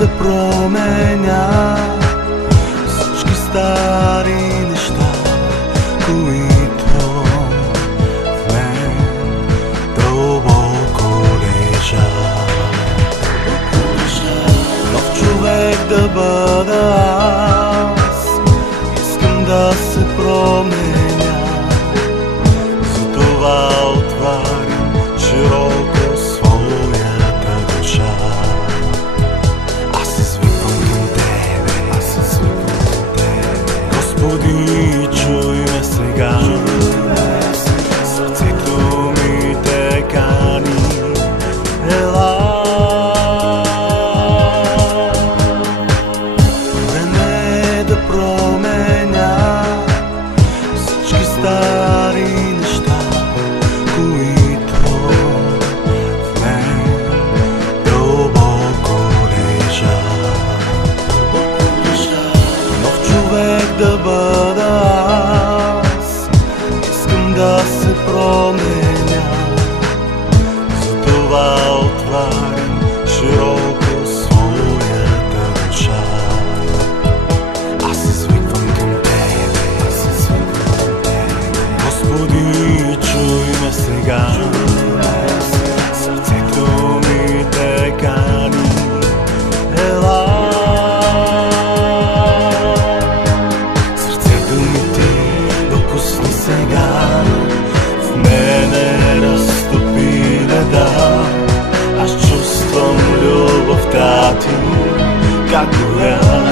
да променя всички стари неща, които в мен дълбоко лежат. Нов човек да бъда аз, искам да се променя, затова отварям широко своята душа. Аз извиквам към Тебе, Господи, чуй ме сега. Сърцето ми те кани, ела. Време да променя всички стари неща, които в мен дълбоко лежат. Нов човек да бъда аз, искам да се променя, затова отварям широко своята душа. Аз извиквам към Тебе, Господи, чуй ме сега. Сърцето ми те кани, ела. Сърцето ми ти докосни сега, в мене разтопи леда. Аз чувствам любовта ти, как горя.